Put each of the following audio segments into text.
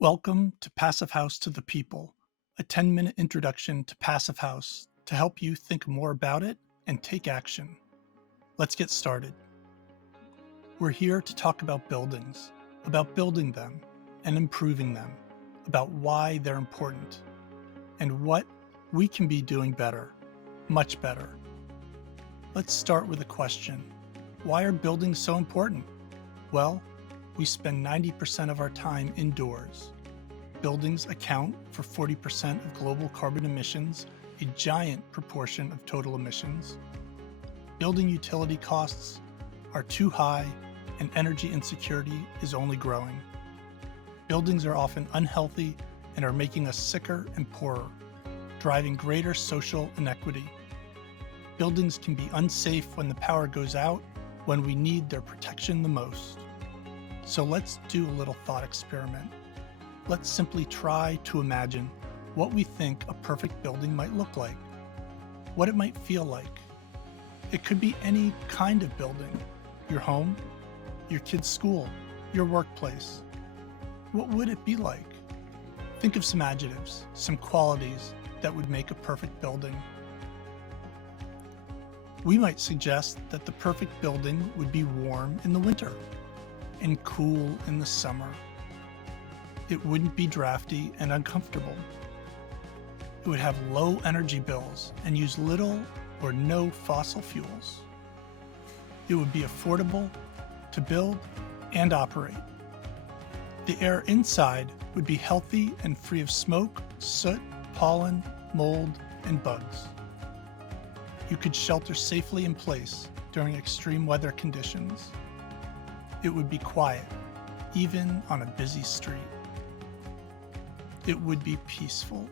Welcome to Passive House to the People, a 10-minute introduction to Passive House to help you think more about it and take action. Let's get started. We're here to talk about buildings, about building them and improving them, about why they're important, and what we can be doing better, much better. Let's start with a question. Why are buildings so important? Well, we spend 90% of our time indoors. Buildings account for 40% of global carbon emissions, a giant proportion of total emissions. Building utility costs are too high, and energy insecurity is only growing. Buildings are often unhealthy and are making us sicker and poorer, driving greater social inequity. Buildings can be unsafe when the power goes out, when we need their protection the most. So let's do a little thought experiment. Let's simply try to imagine what we think a perfect building might look like, what it might feel like. It could be any kind of building, your home, your kid's school, your workplace. What would it be like? Think of some adjectives, some qualities that would make a perfect building. We might suggest that the perfect building would be warm in the winter and cool in the summer. It wouldn't be drafty and uncomfortable. It would have low energy bills and use little or no fossil fuels. It would be affordable to build and operate. The air inside would be healthy and free of smoke, soot, pollen, mold, and bugs. You could shelter safely in place during extreme weather conditions. It would be quiet, even on a busy street. It would be peaceful.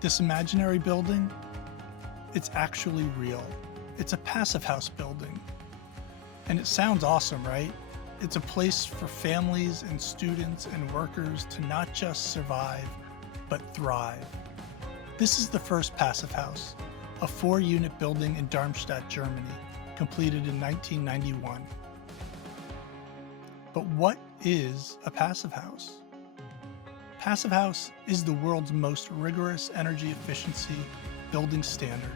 This imaginary building, it's actually real. It's a passive house building. And it sounds awesome, right? It's a place for families and students and workers to not just survive, but thrive. This is the first passive house, a 4-unit building in Darmstadt, Germany, completed in 1991. But what is a passive house? Passive house is the world's most rigorous energy efficiency building standard.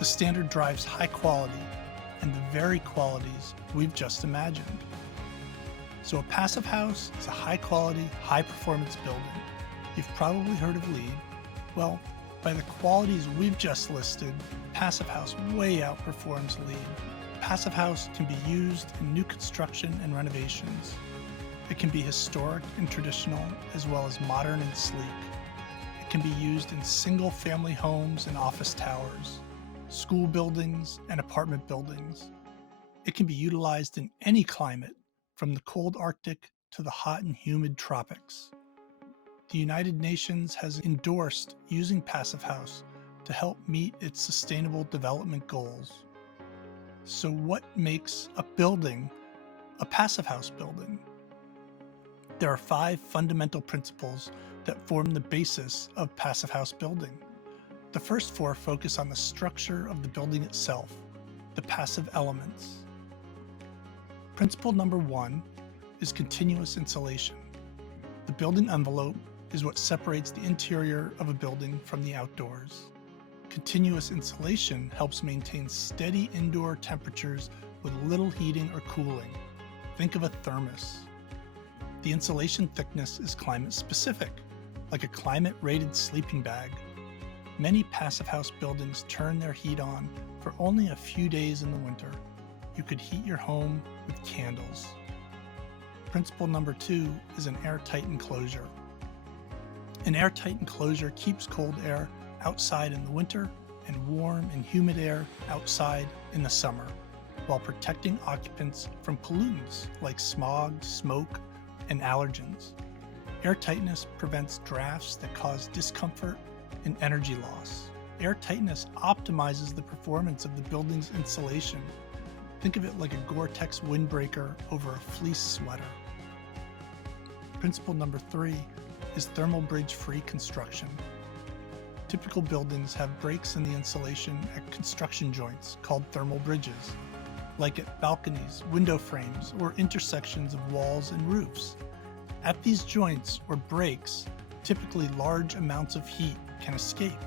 The standard drives high quality and the very qualities we've just imagined. So a passive house is a high quality, high performance building. You've probably heard of LEED. Well, by the qualities we've just listed, passive house way outperforms LEED. Passive house can be used in new construction and renovations. It can be historic and traditional, as well as modern and sleek. It can be used in single-family homes and office towers, school buildings and apartment buildings. It can be utilized in any climate, from the cold Arctic to the hot and humid tropics. The United Nations has endorsed using passive house to help meet its sustainable development goals. So what makes a building a passive house building? There are 5 fundamental principles that form the basis of passive house building. The first 4 focus on the structure of the building itself, the passive elements. Principle number 1 is continuous insulation. The building envelope is what separates the interior of a building from the outdoors. Continuous insulation helps maintain steady indoor temperatures with little heating or cooling. Think of a thermos. The insulation thickness is climate specific, like a climate-rated sleeping bag. Many passive house buildings turn their heat on for only a few days in the winter. You could heat your home with candles. Principle number 2 is an airtight enclosure. An airtight enclosure keeps cold air outside in the winter and warm and humid air outside in the summer, while protecting occupants from pollutants like smog, smoke, and allergens. Airtightness prevents drafts that cause discomfort and energy loss. Airtightness optimizes the performance of the building's insulation. Think of it like a Gore-Tex windbreaker over a fleece sweater. Principle number 3 is thermal bridge-free construction. Typical buildings have breaks in the insulation at construction joints called thermal bridges, like at balconies, window frames, or intersections of walls and roofs. At these joints or breaks, typically large amounts of heat can escape.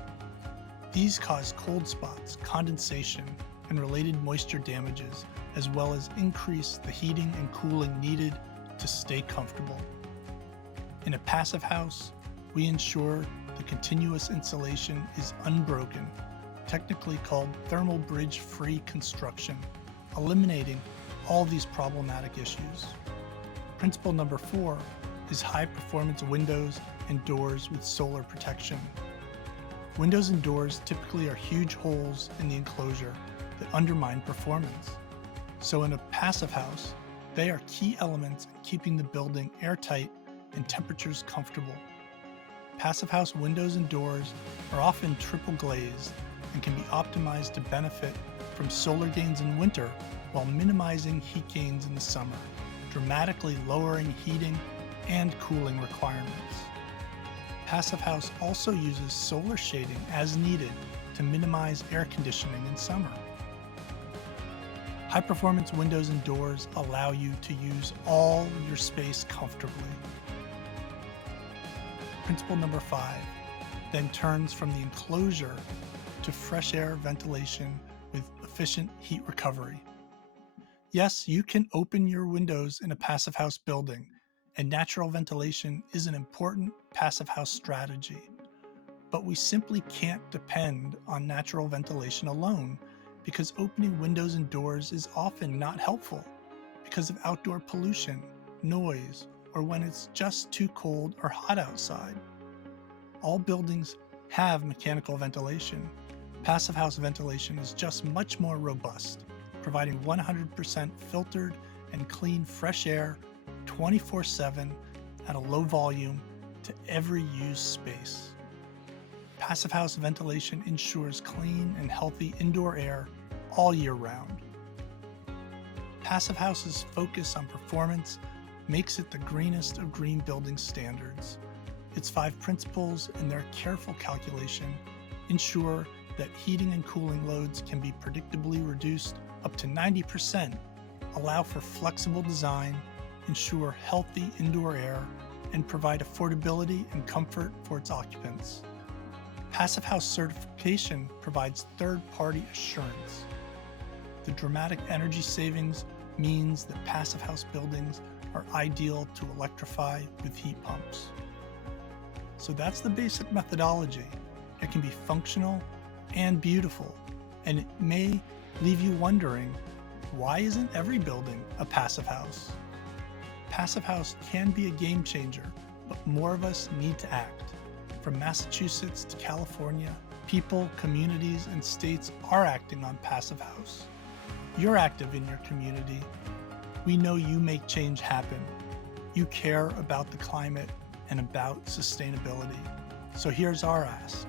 These cause cold spots, condensation, and related moisture damages, as well as increase the heating and cooling needed to stay comfortable. In a passive house, we ensure the continuous insulation is unbroken, technically called thermal bridge-free construction, eliminating all these problematic issues. Principle number 4 is high-performance windows and doors with solar protection. Windows and doors typically are huge holes in the enclosure that undermine performance. So in a passive house, they are key elements in keeping the building airtight and temperatures comfortable. Passive house windows and doors are often triple glazed and can be optimized to benefit from solar gains in winter while minimizing heat gains in the summer, dramatically lowering heating and cooling requirements. Passive house also uses solar shading as needed to minimize air conditioning in summer. High-performance windows and doors allow you to use all your space comfortably. Principle number 5 then turns from the enclosure to fresh air ventilation with efficient heat recovery. Yes, you can open your windows in a passive house building, and natural ventilation is an important passive house strategy. But we simply can't depend on natural ventilation alone, because opening windows and doors is often not helpful because of outdoor pollution, noise, or when it's just too cold or hot outside. All buildings have mechanical ventilation. Passive house ventilation is just much more robust, providing 100% filtered and clean fresh air 24/7 at a low volume to every used space. Passive house ventilation ensures clean and healthy indoor air all year round. Passive house's focus on performance makes it the greenest of green building standards. Its 5 principles and their careful calculation ensure that heating and cooling loads can be predictably reduced up to 90%, allow for flexible design, ensure healthy indoor air, and provide affordability and comfort for its occupants. Passive house certification provides third-party assurance. The dramatic energy savings means that passive house buildings are ideal to electrify with heat pumps. So that's the basic methodology. It can be functional and beautiful, and it may leave you wondering, why isn't every building a passive house? Passive house can be a game changer, but more of us need to act. From Massachusetts to California, people, communities, and states are acting on passive house. You're active in your community. We know you make change happen. You care about the climate and about sustainability. So here's our ask.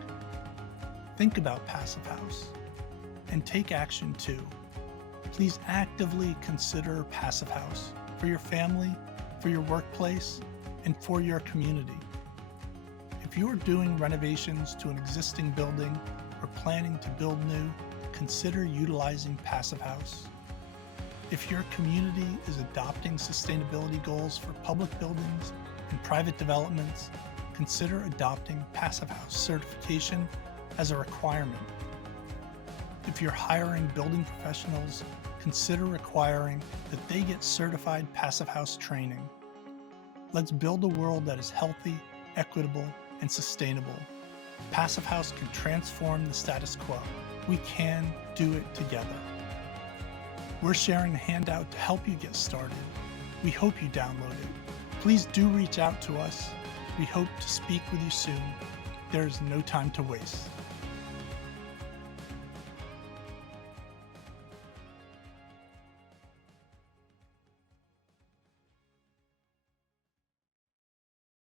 Think about passive house and take action too. Please actively consider passive house for your family, for your workplace, and for your community. If you are doing renovations to an existing building or planning to build new, consider utilizing passive house. If your community is adopting sustainability goals for public buildings and private developments, consider adopting passive house certification as a requirement. If you're hiring building professionals, consider requiring that they get certified passive house training. Let's build a world that is healthy, equitable, and sustainable. Passive house can transform the status quo. We can do it together. We're sharing a handout to help you get started. We hope you download it. Please do reach out to us. We hope to speak with you soon. There is no time to waste.